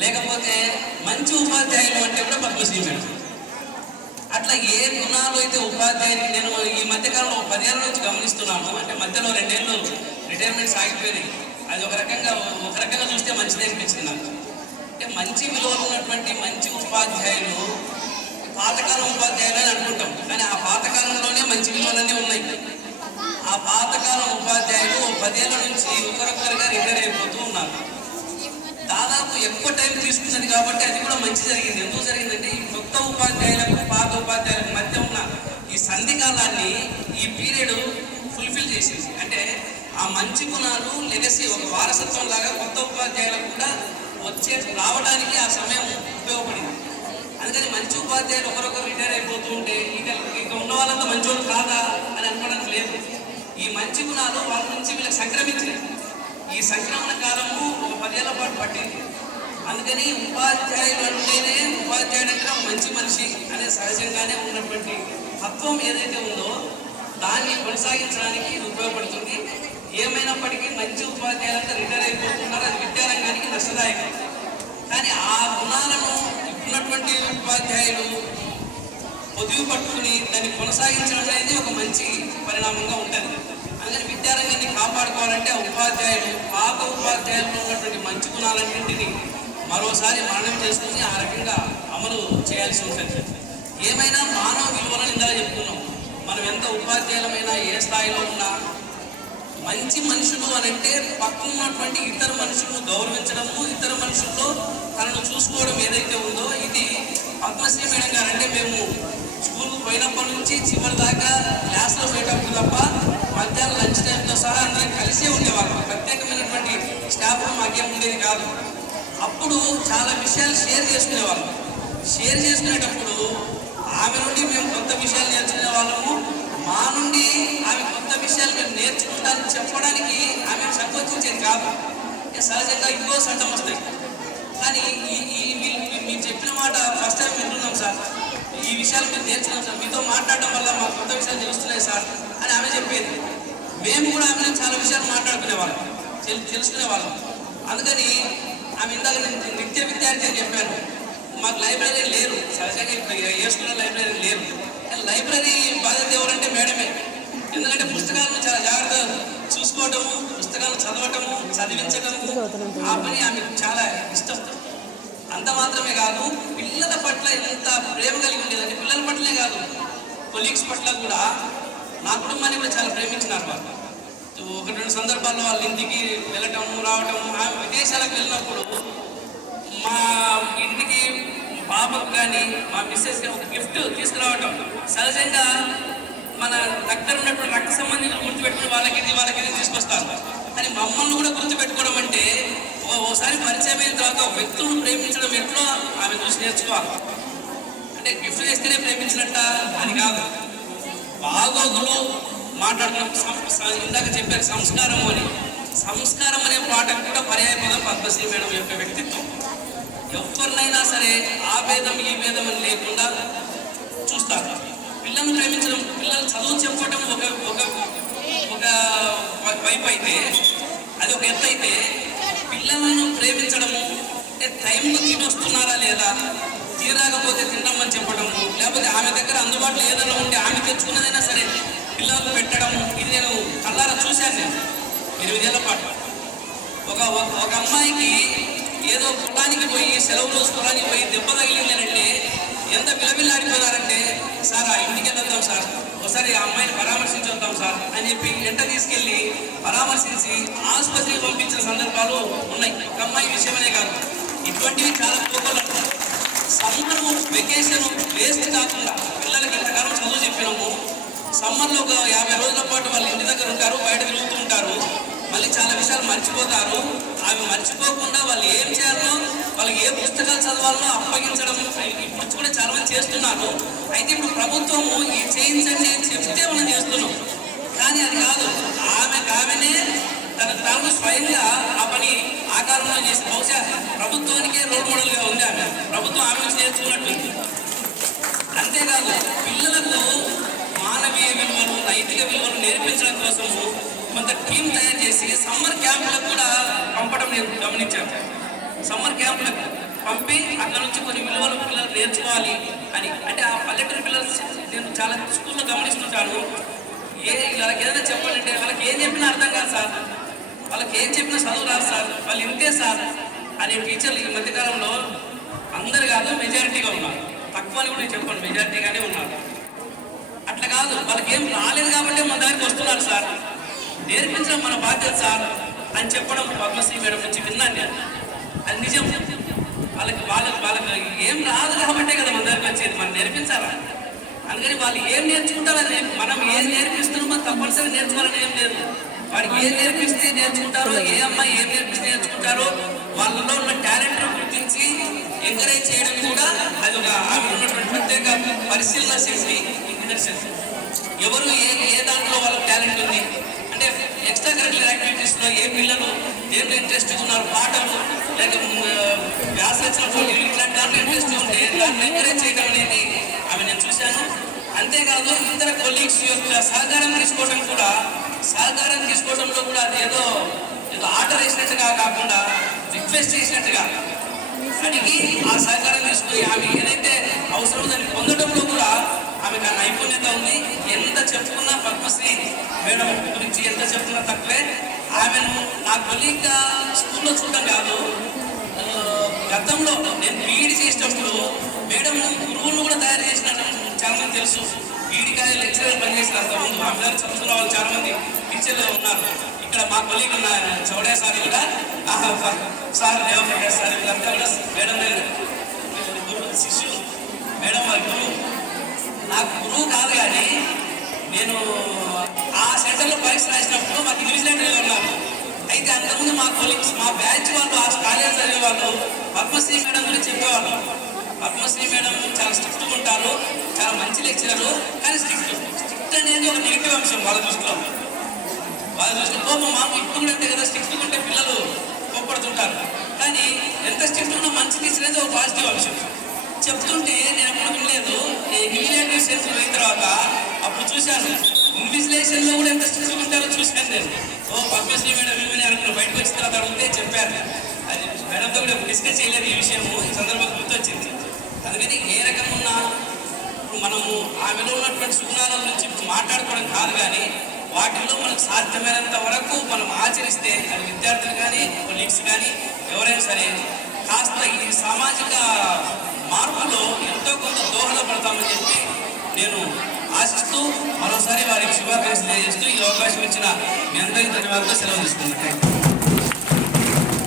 లేకపోతే మంచి ఉపాధ్యాయులు అంటే కూడా పద్మశ్రీ మేడం. అట్లా ఏ గుణాలు అయితే ఉపాధ్యాయులు నేను ఈ మధ్యకాలంలో ఒక పదేళ్ళ నుంచి గమనిస్తున్నాను. అంటే మధ్యలో రెండేళ్ళు రిటైర్మెంట్స్ ఆగిపోయినాయి అది ఒక రకంగా ఒక రకంగా చూస్తే మంచిదే అనిపించింది నాకు. అంటే మంచి విలువలు ఉన్నటువంటి మంచి ఉపాధ్యాయులు పాతకాలం ఉపాధ్యాయులు అని అనుకుంటాం. కానీ ఆ పాతకాలంలోనే మంచి విలువలన్నీ ఉన్నాయి. ఆ పాతకాలం ఉపాధ్యాయులు పదేళ్ళ నుంచి ఒకరొకరుగా రిటైర్ అయిపోయి ఉన్నారు దాదాపు ఎక్కువ టైం తీసుకున్నది కాబట్టి అది కూడా మంచి జరిగింది. ఎందుకు జరిగిందంటే ఈ కొత్త ఉపాధ్యాయులకు పాత ఉపాధ్యాయులకు మధ్య ఉన్న ఈ సంధి కాలాన్ని ఈ పీరియడ్ ఫుల్ఫిల్ చేసేది. అంటే ఆ మంచి గుణాలు లెగసీ ఒక వారసత్వం లాగా కొత్త ఉపాధ్యాయులకు కూడా వచ్చే రావడానికి ఆ సమయం ఉపయోగపడింది. అందుకని మంచి ఉపాధ్యాయులు ఒకరొకరు రిటైర్ అయిపోతూ ఉంటే ఇక ఇక ఉన్న వాళ్ళంతా మంచోళ్ళు కాదా అని అనుకోవడానికి లేదు. ఈ మంచి గుణాలు వాళ్ళ నుంచి వీళ్ళకి సంక్రమించినాయి ఈ సంక్రమణ కాలము ఒక పదేళ్ళ పాటు పట్టింది. అందుకని ఉపాధ్యాయులు అంటేనే ఉపాధ్యాయుడు అంటే మంచి మనిషి అనే సహజంగానే ఉన్నటువంటి తత్వం ఏదైతే ఉందో దాన్ని కొనసాగించడానికి ఇది ఉపయోగపడుతుంది. ఏమైనప్పటికీ మంచి ఉపాధ్యాయులంతా రిటైర్ అయిపోతున్నారు. అది విద్యారంగానికి నష్టదాయకం. కానీ ఆ గుణాలను ఇప్పుడున్నటువంటి ఉపాధ్యాయులు పొదువు పట్టుకుని దాన్ని కొనసాగించడం అనేది ఒక మంచి పరిణామంగా ఉంటుంది. అందుకని విద్యారంగాన్ని కాపాడుకోవాలంటే ఆ ఉపాధ్యాయులు పాత ఉపాధ్యాయులు ఉన్నటువంటి మంచి గుణాలన్నింటినీ మరోసారి మననం చేసుకుని ఆ రకంగా అమలు చేయాల్సి ఉంటుంది. ఏమైనా మానవ విలువలను ఇందా చెప్తున్నాం మనం ఎంత ఉపాధ్యాయులమైనా ఏ స్థాయిలో ఉన్నా మంచి మనుషులు అని అంటే పక్కన ఉన్నటువంటి ఇతర మనుషులు గౌరవించడము ఇతర మనుషుల్లో తనను చూసుకోవడం ఏదైతే ఉందో ఇది పద్మశ్రీ మేడం గారు అంటే మేము స్కూల్కి పోయినప్పటి నుంచి చివరి దాకా క్లాస్లో పోయేటప్పుడు తప్ప మధ్యాహ్నం లంచ్ టైంతో సహా అందరం కలిసే ఉండేవాళ్ళం. ప్రత్యేకమైనటువంటి స్టాఫ్ మాకేం ఉండేది కాదు. అప్పుడు చాలా విషయాలు షేర్ చేసుకునేవాళ్ళం. షేర్ చేసుకునేటప్పుడు ఆమె నుండి మేము కొత్త విషయాలు నేర్చుకునే వాళ్ళము. మా నుండి ఆమె కొత్త విషయాలు మేము నేర్చుకుంటానని చెప్పడానికి ఆమె సంకోచించేది కాదు. సహజంగా ఇంకో సంతం వస్తాయి. కానీ ఈ మీరు మీరు చెప్పిన మాట ఫస్ట్ టైం వింటున్నాం సార్. ఈ విషయాలు మీరు నేర్చుకున్నాం సార్. మీతో మాట్లాడడం వల్ల మాకు కొత్త విషయాలు తెలుస్తున్నాయి సార్ అని ఆమె చెప్పేది. మేము కూడా ఆమె చాలా విషయాలు మాట్లాడుకునేవాళ్ళం. తెలుసుకునే తెలుసుకునేవాళ్ళం. అందుకని ఆమె ఇందాక నేను నిత్య విద్యార్థి అని చెప్పాను. మాకు లైబ్రరీ లేరు. సహజంగా ఇప్పుడు ఏ లైబ్రరీ లేరు. లైబ్రరీ బాధ్యత ఎవరంటే మేడమే. ఎందుకంటే పుస్తకాలను చాలా జాగ్రత్తగా చూసుకోవటము పుస్తకాలు చదవటము చదివించటము ఆ పని ఆమెకు చాలా ఇష్టం. అంత మాత్రమే కాదు పిల్లల పట్ల ఎంత ప్రేమ కలిగి ఉండేదంటే పిల్లల పట్లనే కాదు కొలీగ్స్ పట్ల కూడా నా కుటుంబాన్ని కూడా చాలా ప్రేమించినారు వాళ్ళు. ఒకటి రెండు సందర్భాల్లో వాళ్ళ ఇంటికి వెళ్ళటం రావటం ఆమె విదేశాలకు వెళ్ళినప్పుడు మా ఇంటికి పాపకు కానీ మా మిస్సెస్ ఒక గిఫ్ట్ తీసుకురావటం. సహజంగా మన దగ్గర ఉన్నటువంటి రక్త సంబంధించిన గుర్తుపెట్టుకుని వాళ్ళకి ఇది వాళ్ళకి ఇది తీసుకొస్తారు. కానీ మమ్మల్ని కూడా గుర్తుపెట్టుకోవడం అంటే ఒకసారి ఓసారి పరిచయం అయిన తర్వాత ఒక వ్యక్తులను ప్రేమించడం ఎట్లో ఆమె చూసి నేర్చుకోవాలి. అంటే గిఫ్ట్ చేస్తేనే ప్రేమించినట్ట అది కాదు. బాగోగులు మాట్లాడుతున్న ఇందాక చెప్పారు సంస్కారం అని. సంస్కారం అనే మాట కూడా పర్యాయపదం పద్మశ్రీ మేడం యొక్క వ్యక్తిత్వం. ఎవరినైనా సరే ఆ భేదం ఈ భేదం అని లేకుండా చూస్తారు. పిల్లల్ని ప్రేమించడం పిల్లలు చదువు చెప్పడం ఒక ఒక ఒక వైపు అయితే అది ఒక ఎత్తు అయితే పిల్లలను ప్రేమించడము అంటే టైంకు తినొస్తున్నారా లేదా తీరాకపోతే తినమని చెప్పడం లేకపోతే ఆమె దగ్గర అందుబాటులో ఏదైనా ఉంటే ఆమె తెచ్చుకున్నదైనా సరే పిల్లలకు పెట్టడం ఇది నేను కళ్ళారా చూశాను నేను. ఎనిమిదేళ్ళ పాటు. ఒక- ఒక అమ్మాయికి ఏదో పొలానికి పోయి సెలవు రోజు పొలానికి పోయి దెబ్బ తగిలిందనంటే ఎంత బిలబిల్లాడిపోయారంటే సార్ ఆ ఇంటికి వెళ్దాం సార్. ఒకసారి ఆ అమ్మాయిని పరామర్శించి వద్దాం సార్. అని చెప్పి ఎంట తీసుకెళ్ళి పరామర్శించి ఆసుపత్రికి పంపించిన సందర్భాలు ఉన్నాయి. ఒక అమ్మాయి విషయమనే కాదు. ఇటువంటివి చాలా పోగొలు సమ్మర్ వెకేషన్ వేస్ట్ కాకుండా పిల్లలకి ఇంతకాలం చదువు చెప్పినాము సమ్మర్లో ఒక యాభై రోజుల పాటు వాళ్ళు ఇంటి దగ్గర ఉంటారు బయట తిరుగుతూ ఉంటారు. మళ్ళీ చాలా విషయాలు మర్చిపోతారు. మర్చిపోకుండా వాళ్ళు ఏం చేయాలో వాళ్ళకి ఏ పుస్తకాలు చదవాలో అప్పగించడం ఇప్పుడు కూడా చాలా మంది చేస్తున్నారు. అయితే ఇప్పుడు ప్రభుత్వము ఈ చేయించండి అని చెప్తే మనం చేస్తున్నాం. కానీ అది కాదు. ఆమె ఆమెనే తన తాను స్వయంగా ఆ పని ఆకారంలో చేసి బహుశా ప్రభుత్వానికే రోల్ మోడల్గా ఉంది ఆమె. ప్రభుత్వం ఆమె నుంచి అంతేకాదు పిల్లలకు మానవీయ విలువలు నైతిక విలువలు నేర్పించడం కోసము కొంత టీం తయారు చేసి సమ్మర్ క్యాంపులకు కూడా పంపడం నేను గమనించాను. సమ్మర్ క్యాంపులకు పంపి అక్కడ నుంచి కొన్ని విలువలు పిల్లలు నేర్చుకోవాలి అని. అంటే ఆ పల్లెటూరు పిల్లలు నేను చాలా స్కూల్లో గమనిస్తుంటాను. ఏ వాళ్ళకి ఏదైనా చెప్పాలంటే వాళ్ళకి ఏం చెప్పినా అర్థం కాదు సార్. వాళ్ళకి ఏం చెప్పినా చదువు రాదు సార్. వాళ్ళు ఇంతే సార్ అనే టీచర్లు ఈ మధ్యకాలంలో అందరు కాదు మెజారిటీగా ఉన్నారు. తక్కువ అని కూడా నేను చెప్పాను మెజారిటీగానే ఉన్నారు. అట్లా కాదు వాళ్ళకి ఏం రాలేదు కాబట్టి మన దగ్గరికి వస్తున్నారు సార్. నేర్పించడం మన బాధ్యత సార్ అని చెప్పడం పద్మశ్రీ మేడం నుంచి విన్నాను నేను. అది నిజం. వాళ్ళకి వాళ్ళకి వాళ్ళకి ఏం రాదు కాబట్టే కదా మన దగ్గరికి వచ్చేది. మనం నేర్పించాలా? అందుకని వాళ్ళు ఏం నేర్చుకుంటారని మనం ఏం నేర్పిస్తున్నామో తప్పనిసరిగా నేర్చుకోవాలని ఏం లేదు. వాడికి ఏం నేర్పిస్తే నేర్చుకుంటారో ఏ అమ్మాయి ఏం నేర్పిస్తే నేర్చుకుంటారో వాళ్ళలో ఉన్న టాలెంట్ గుర్తించి ఎంకరేజ్ చేయడం కూడా అది ఒక ఉన్నటువంటి ప్రత్యేక పరిశీలన శక్తి ఎవరు ఏ ఏ దాంట్లో వాళ్ళ టాలెంట్ ఉంది? అంటే ఎక్స్ట్రా కరికులర్ యాక్టివిటీస్లో ఏ పిల్లలు ఏం ఇంట్రెస్ట్ ఉన్నారు పాటలు లేక వ్యాసరచన ఇట్లాంటి దాంట్లో ఇంట్రెస్ట్ ఉంటే దాన్ని ఎంకరేజ్ చేయడం అనేది ఆమె నేను చూశాను. అంతేకాదు ఇతర కొలీగ్స్ యొక్క సహకారం తీసుకోవడం కూడా సహకారం తీసుకోవడంలో కూడా అది ఏదో ఏదో ఆర్డర్ వేసినట్టుగా కాకుండా రిక్వెస్ట్ చేసినట్టుగా అడిగి ఆ సహకారం తీసుకుని ఆమె ఏదైతే అవసరమో దాన్ని పొందడంలో కూడా ఆమెకు నైపుణ్యత ఉంది. ఎంత చెప్పుకున్నా పద్మశ్రీ మేడం గురించి ఎంత చెప్పుకున్నా తక్కువే. ఆమెను నా కొలీగ్గా స్కూల్లో చూడడం కాదు. గతంలో నేను బీఈడి చేసేటప్పుడు మేడం గురువులు కూడా తయారు చేసినట్టు చాలా మంది తెలుసు బీఈడికాయ లెక్చరర్ పనిచేసిన అంతకుముందు ఆమె చదువుతున్న వాళ్ళు చాలా మంది టీచర్లు ఉన్నారు. ఇక్కడ మా కొలీగ్ ఉన్న చౌడే సార్ కూడా సార్ దేవప్రకాష్ సార్ వీళ్ళంతా కూడా మేడం దగ్గర గురువు శిష్యులు. మేడం వారి గురువు. నాకు గురువు కాదు కానీ నేను ఆ సెంటర్లో పరీక్ష రాసినప్పుడు మాకు న్యూజిలాండ్ లెటర్ అయితే అంతకుముందు మా కొలీగ్స్ మా బ్యాచ్ వాళ్ళు ఆ కాలేజ్ చదివేవాళ్ళు పద్మశ్రీ మేడం గురించి చెప్పేవాళ్ళు. పద్మశ్రీ మేడం చాలా స్ట్రిక్ట్ ఉంటారు చాలా మంచి లెక్చరర్ కానీ స్ట్రిక్ట్ స్ట్రిక్ట్ అనేది ఒక నెగిటివ్ అంశం వాళ్ళ దృష్టిలో. వాళ్ళ దృష్టిలో కోపం మాకు ఇప్పుడు కూడా అంతే కదా స్ట్రిక్ట్ ఉంటే పిల్లలు కోప్పడుతుంటారు. కానీ ఎంత స్ట్రిక్ట్ ఉన్నా మంచి టీచర్ అనేది ఒక పాజిటివ్ అంశం. చెప్తుంటే నేను అప్పుడు వినలేదు. ఇన్విజిలేటర్ సెన్స్ అయిన తర్వాత అప్పుడు చూశాను ఇన్విజిలేషన్లో కూడా ఎంత స్ట్రెస్ ఉంటారో చూశాను నేను. ఓ పద్మశ్రీ మేడం ఏమని అనుకున్న బయటకు వచ్చిన తర్వాత అడిగితే చెప్పారు. అది మేడంతో కూడా డిస్కస్ చేయలేదు ఈ విషయం ఈ సందర్భంగా గుర్తొచ్చింది. అందుకని ఏ రకం ఉన్నా ఇప్పుడు మనము ఆమెలో ఉన్నటువంటి సుగుణాల గురించి ఇప్పుడు మాట్లాడుకోవడం కాదు కానీ వాటిల్లో మనకు సాధ్యమైనంత వరకు మనం ఆచరిస్తే అది విద్యార్థులు కానీ కొలీగ్స్ కానీ ఎవరైనా సరే కాస్త ఈ సామాజిక మార్పులో ఎంతో కొంత దోహదపడతామని చెప్పి నేను ఆశిస్తూ మరోసారి వారికి శుభాకాంక్షలు తెలియజేస్తూ ఈ అవకాశం ఇచ్చిన మీ అందరికీ ధన్యవాదాలు. సెలవు తీసుకున్నాను